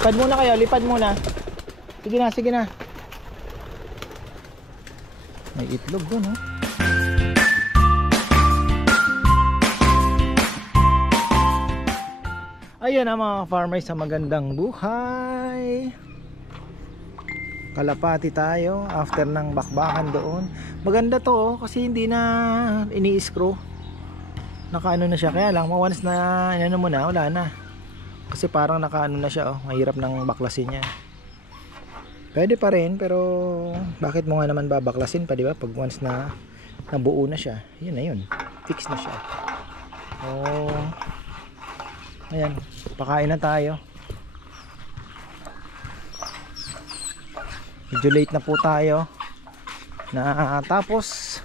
Lipad muna kayo, lipad muna. Sige na, sige na. May itlog doon, oh. Ayan na mga farmers, sa magandang buhay. Kalapati tayo after ng bakbakan doon. Maganda to, oh, kasi hindi na ini-screw. Nakaano na siya, kaya lang once na inano mo na, wala na. Kasi parang nakaano na siya, oh, mahirap nang baklasin niya. Pwede pa rin, pero bakit mo nga naman babaklasin pa, di ba? Pag once na nabuo na siya, yun na yun. Fix na siya. Oh. Ayan, pakain na tayo. Medyo late na po tayo. Tapos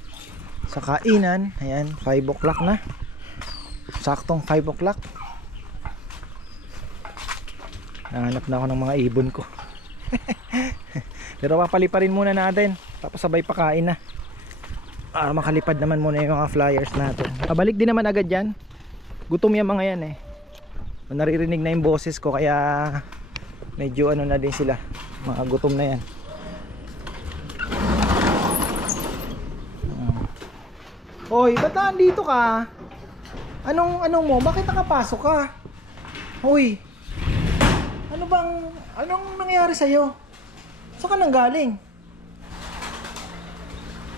sa kainan, ayan, 5 o'clock na. Saktong 5 o'clock. Nahanap na ako ng mga ibon ko. Pero papaliparin muna natin, tapos sabay pakain na. Makalipad naman muna yung mga flyers natin. Pabalik din naman agad yan. Gutom yung mga yan eh. Naririnig na yung boses ko, kaya medyo ano na din sila, mga gutom na yan. Hoy, ba't nandito ka? Anong mo? Bakit nakapasok ka? Hoy, anong nangyari sa'yo? Saan ka nang galing?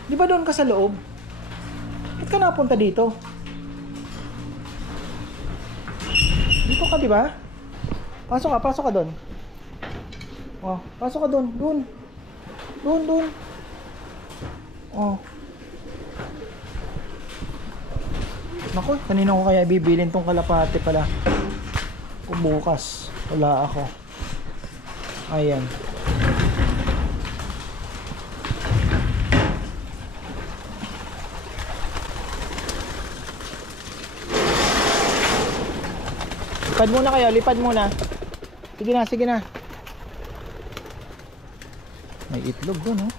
Di ba doon ka sa loob? Ba't ka napunta dito? Dito ka, di ba? Pasok ka doon. Oh, pasok ka doon. Doon. Oh. Naku, kanina ko kaya bibilin tong kalapate pala. Kung bukas, wala ako. Ayan. Lipad muna kayo, lipad muna. Sige na, sige na. May itlog doon, oh.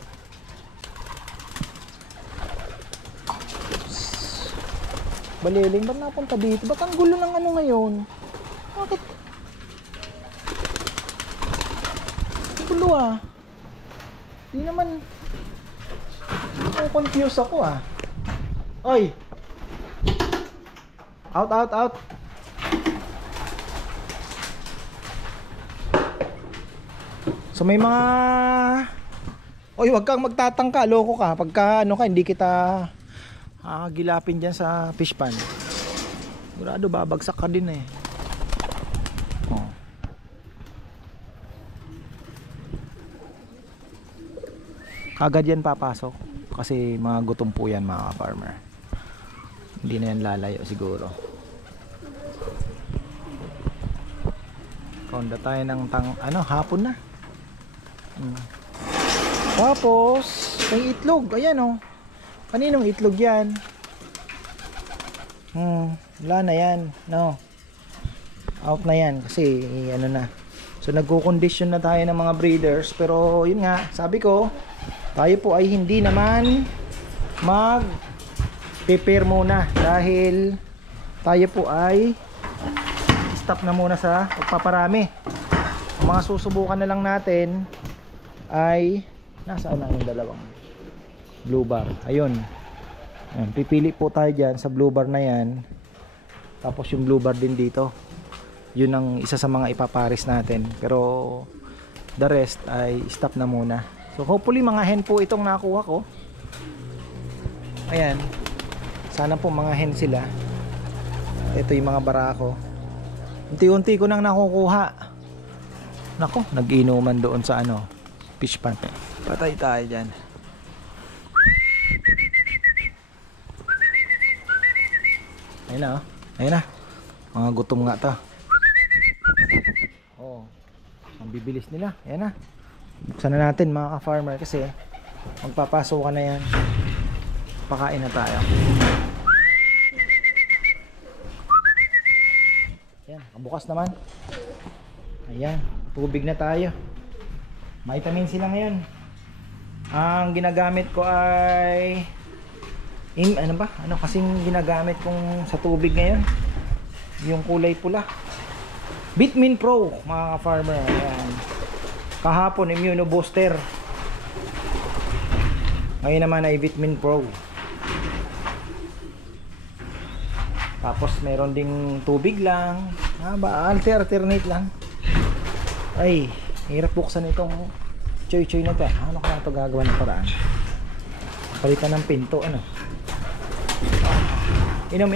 Baliling, ba't napunta dito? Ba't ang gulo ng ano ngayon? Bakit? Ang gulo ah. Di naman. Confused ako ah. Oy! Out. So may mga... Oy, wag kang magtatangka, loko ka. Pagka ano ka, hindi kita gilapin dyan sa fish pan. Sigurado babagsak ka din eh. Oh. Agad yan papasok. Kasi mga gutom po yan mga farmer. Hindi na yan lalayo siguro. Kaunda tayo ng hapon na. Tapos may itlog, ayan oh. Kaninong itlog yan? Wala na yan, no. Out na yan kasi ano na. So nagko-condition na tayo ng mga breeders, pero yun nga, sabi ko, tayo po ay hindi naman mag-prepare muna dahil tayo po ay stop na muna sa pagpaparami. Ang mga susubukan na lang natin ay nasaan na yung dalawang blue bar. Ayun. Ayan, pipili po tayo dyan sa blue bar na yan. Tapos yung blue bar din dito. Yun ang isa sa mga ipaparis natin. Pero the rest ay stop na muna. So hopefully mga hen po itong nakuha ko. Ayan. Sana po mga hen sila. Ito yung mga barako. Unti-unti ko nang nakukuha. Nako, nag-inuman doon sa fish pan. Patay tayo dyan. Ayun na, oh. Ayun na. Mga gutom nga to. Oh. Ang bibilis nila. Ayun na. Buksan na natin mga ka-farmer kasi magpapasok ka na yan. Pakain na tayo. Ayan, bukas naman. Ayan, tubig na tayo. Vitamin sila ngayon. Ang ginagamit ko ay ano kasing ginagamit kong sa tubig ngayon? Yung kulay pula. Bitmin Pro mga farmer. Ayan. Kahapon Immuno Booster. Ngayon naman ay Bitmin Pro. Tapos meron ding tubig lang. Alternate lang. Ay, hirap buksan itong choy-choy na ito. Ano kaya ito gagawa ng paraan? Palitan ng pinto, ano? Inom.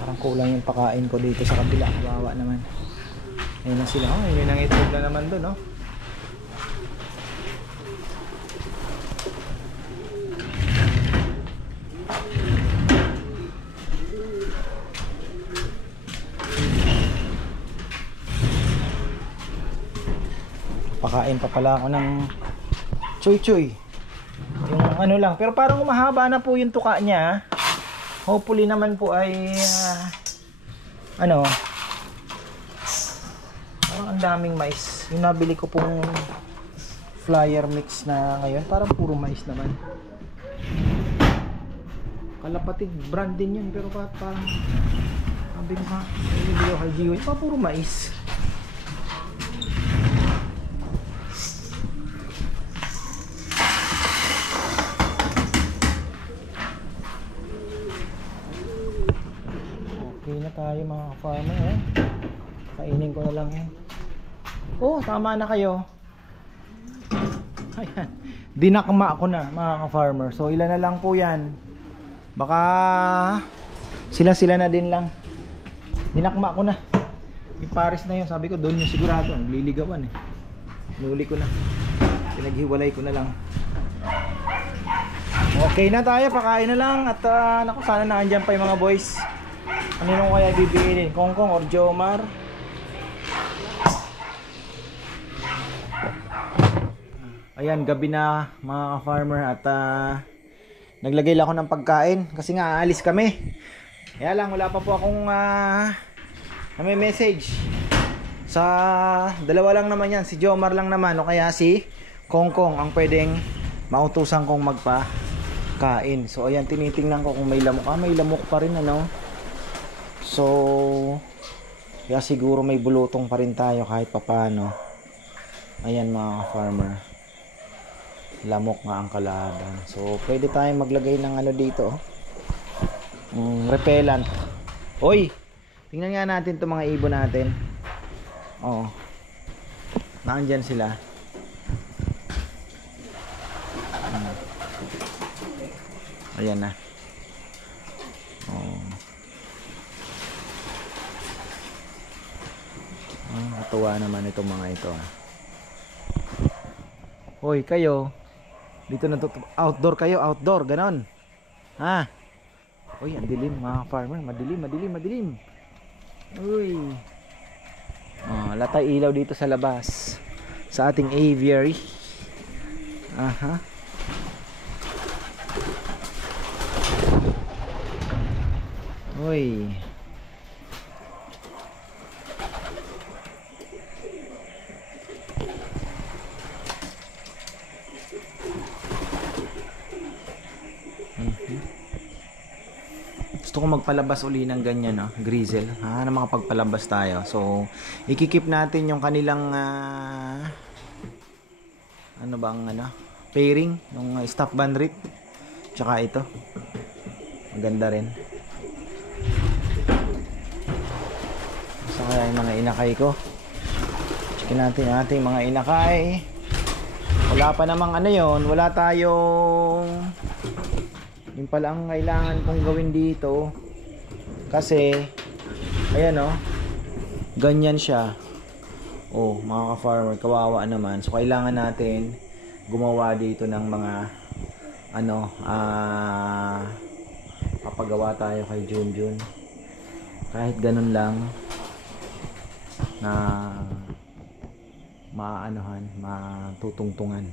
Parang kulang yung pakain ko dito sa kabila. Kawawa naman. Ayun na sila. Oh, yun ang itlog na naman doon, oh. Pakain pa pala ako ng choy-choy. Yung ano lang, pero parang mahaba na po yung tuka niya. Hopefully naman po ay ano, parang ang daming mais. Yung nabili ko pong flyer mix na ngayon, parang puro mais naman. Kalapatid brand din yun, pero parang sabi ko ha, video kay Gio, pa puro mais. Okay na tayo mga farmer, eh. Kainin ko na lang yan. Oh, tama na kayo. Ayan. Dinakma ko na mga farmer. So ilan na lang po yan. Baka sila na din lang. Dinakma ko na. Yung Paris na yun, sabi ko doon yung sigurado. Nagliligawan eh. Nuli ko na. Pinaghiwalay ko na lang. Okay na tayo, pakain na lang. At naku, sana naandyan pa yung mga boys. Ano nung kaya bibiliin? Kongkong or Jomar? Ayan, gabi na mga farmer. At naglagay lang ako ng pagkain kasi nga aalis kami. Kaya lang, wala pa po akong may message. Sa dalawa lang naman yan, si Jomar lang naman o kaya si Kongkong ang pwedeng mautusan kong magpakain. So ayan, tinitingnan ko kung may lamok. May lamok pa rin, ano. So kaya siguro may bulutong pa rin tayo kahit papano. Ayan mga farmer, lamok nga ang kalaban. So pwede tayong maglagay ng ano dito, repellent. Oy, tingnan nga natin itong mga ibon natin. Oh, naandyan sila. Ayan na. Oh, katuwa naman itong mga ito. Hoy kayo, dito na to, outdoor kayo, outdoor, ganon. Ha? Uy, ang dilim mga farmer, madilim. Uy. Oh, latay ilaw dito sa labas sa ating aviary. Aha. Uy. Gusto ko magpalabas uli ng ganyan, no? Grizzle. Na makapagpalabas tayo. So, ikikip natin yung kanilang ano bang pairing, yung stop bandrit. Tsaka ito. Maganda rin. So, kaya yung mga inakay ko. Checkin natin yung ating mga inakay. Wala pa namang yon. Wala tayong yun pala ang kailangan kong gawin dito kasi ayan ganyan siya. Oh mga ka-farmer, kawawa naman. So kailangan natin gumawa dito ng mga papagawa tayo kay Junjun kahit ganun lang na matutungtungan.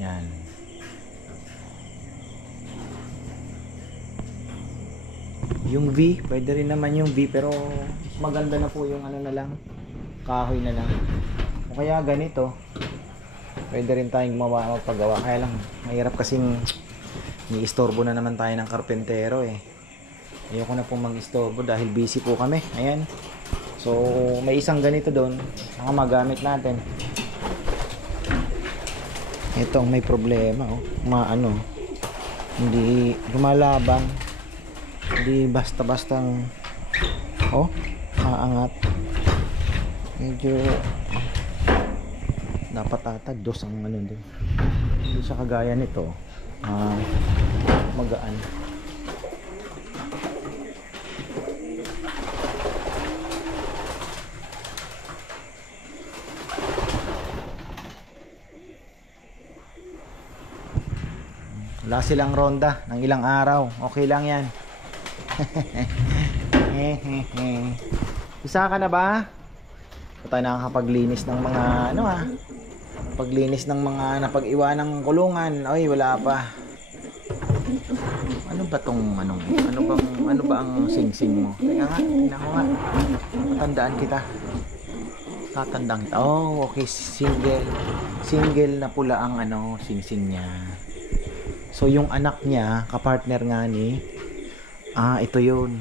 Yan. Yung V, pwede rin naman yung V, pero maganda na po yung ano na lang, kahoy na lang. O kaya ganito, pwede rin tayong magpagawa. Kaya lang, mahirap kasing ni-istorbo na naman tayo ng karpentero eh. Ayoko na pong mag-istorbo dahil busy po kami. Ayan. So, may isang ganito doon, saka magamit natin. Ito may problema, oh. Maano, hindi lumalaban. Hindi basta-bastang maangat. Medyo dapat ata dos ang ano doon. Hindi siya kagaya nito. Magaan. Wala silang ronda ng ilang araw. Okay lang yan. Isa ka na ba? O tayo nakakapaglinis ng mga paglinis ng mga napag-iwanang kulungan. Oy, wala pa. Ano ba tong ano ba ang sing-sing mo? Teka nga, tingnan ko nga. Matandaan kita. Tatandaan kita. Oh, okay, single na pula ang sing-sing niya. So yung anak niya, kapartner nga ni ito yun.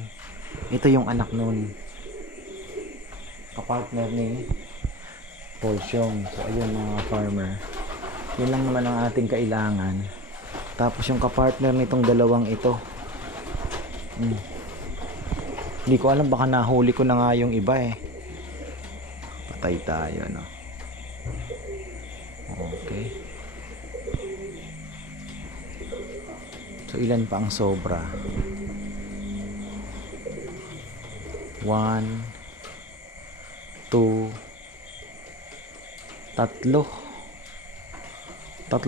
Ito yung anak nun. Kapartner ni Polsyong. So ayun mga farmer. Yun lang naman ang ating kailangan. Tapos yung kapartner nitong dalawang ito. Hindi ko alam, baka nahuli ko na nga yung iba eh. Patay tayo, no? Okay. So ilan pa ang sobra? 1 2 3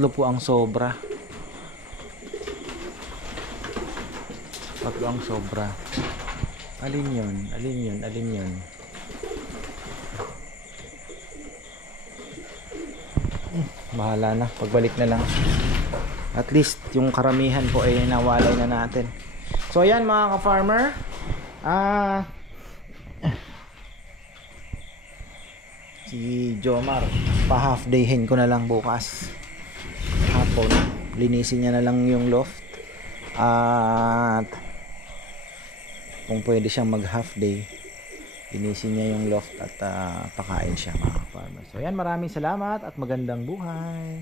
po ang sobra. 3 ang sobra. Alin yun? Bahala na, pagbalik na lang. At least yung karamihan po ay nawalay na natin. So ayan mga ka-farmer, si Jomar, pa half dayhin ko na lang bukas hapon. Linisin niya na lang yung loft. At kung pwede siyang mag half day, linisin niya yung loft at pakain siya mga ka-farmer. So ayan, maraming salamat at magandang buhay.